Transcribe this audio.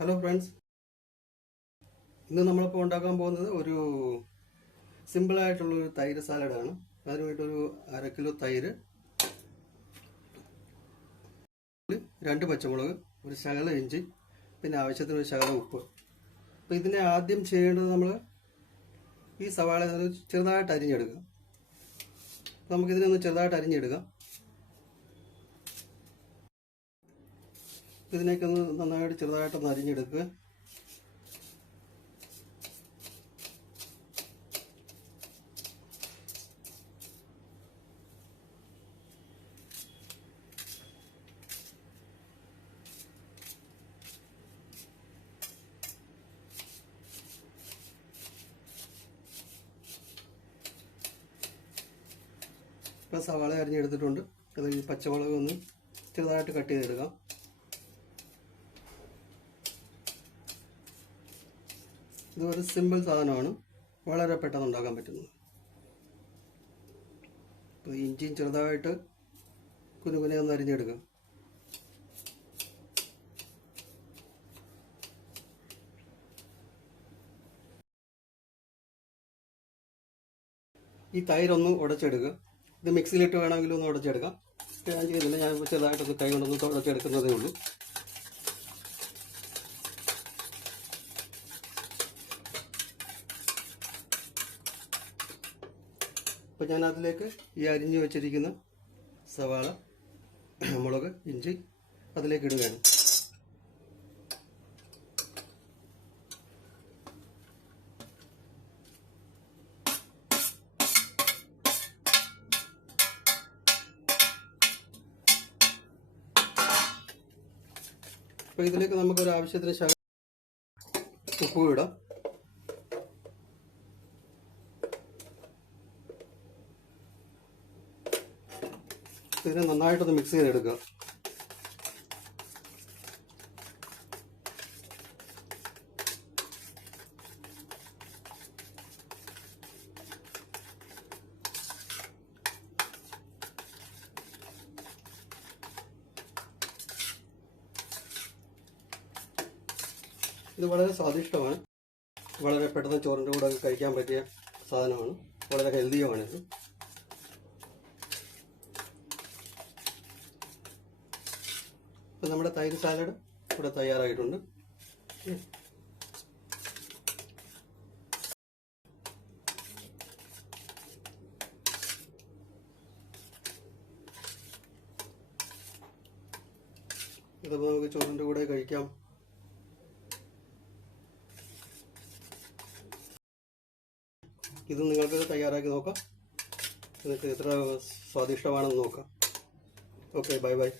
Hello friends, ഇന്ന് നമ്മളിപ്പോൾ ഉണ്ടാക്കാൻ പോകുന്നത് ഒരു സിമ്പിളായിട്ടുള്ളൊരു തൈര് സാലഡാണ്. അതിന് വേണ്ടിയിട്ടൊരു 1/2 കിലോ തൈര്, 2 പച്ചമുളക്, ഒരു ശകലം ഇഞ്ചി, പിന്നെ ആവശ്യത്തിന് ഒരു ശകലം ഉപ്പ്. അപ്പോൾ ഇതിനെ ആദ്യം ചെയ്യേണ്ടത് നമ്മൾ ഈ സവാള ചെറുതായിട്ട് അരിഞ്ഞെടുക്കുക. നമുക്കിതിനൊന്ന് ചെറുതായിട്ട് അരിഞ്ഞെടുക്കാം. ഇതിനേക്ക് ഒന്ന് നന്നായിട്ട് ചെറുതായിട്ടൊന്ന് അരിഞ്ഞെടുക്കുക. ഇപ്പോൾ സവാള അരിഞ്ഞെടുത്തിട്ടുണ്ട്. അത് ഈ പച്ചമുളക് ഒന്ന് ചെറുതായിട്ട് കട്ട് ചെയ്തെടുക്കാം. ഇത് ഒരു സിമ്പിൾ സാധനമാണ്, വളരെ പെട്ടെന്ന് ഉണ്ടാക്കാൻ പറ്റുന്നത്. അപ്പോൾ ഇഞ്ചിയും ചെറുതായിട്ട് കുനുകുനെ ഒന്ന് അരിഞ്ഞെടുക്കാം. ഈ തൈരൊന്ന് ഉടച്ചെടുക്കുക. ഇത് മിക്സിയിലിട്ട് വേണമെങ്കിലും ഒന്ന് ഉടച്ചെടുക്കാം. ഞാൻ ചെയ്യുന്നില്ല, ഞാൻ ചെറുതായിട്ടൊന്ന് കൈ കൊണ്ടൊന്ന് ഉടച്ചെടുക്കുന്നതേ ഉള്ളൂ. അപ്പോൾ ഞാൻ അതിലേക്ക് ഈ അരിഞ്ഞു വെച്ചിരിക്കുന്ന സവാള, മുളക്, ഇഞ്ചി അതിലേക്ക് ഇടുകയാണ്. അപ്പോൾ ഇതിലേക്ക് നമുക്കൊരു ആവശ്യത്തിന് ശകലം ഉപ്പ് ഇടാം. ഇതിനെ നന്നായിട്ടൊന്ന് മിക്സ് ചെയ്തെടുക്കുക. ഇത് വളരെ സ്വാദിഷ്ടമാണ്, വളരെ പെട്ടെന്ന് ചോറിൻ്റെ കൂടെ കഴിക്കാൻ പറ്റിയ സാധനമാണ്, വളരെ ഹെൽത്തിയുമാണിത്. അപ്പോൾ നമ്മുടെ തൈര് സാലഡ് ഇവിടെ തയ്യാറായിട്ടുണ്ട്. ഇതിപ്പോൾ നമുക്ക് ചോറിൻ്റെ കൂടെ കഴിക്കാം. ഇത് നിങ്ങൾക്ക് തയ്യാറാക്കി നോക്കാം, നിങ്ങൾക്ക് എത്ര സ്വാദിഷ്ടമാണെന്ന് നോക്കാം. Okay, bye bye.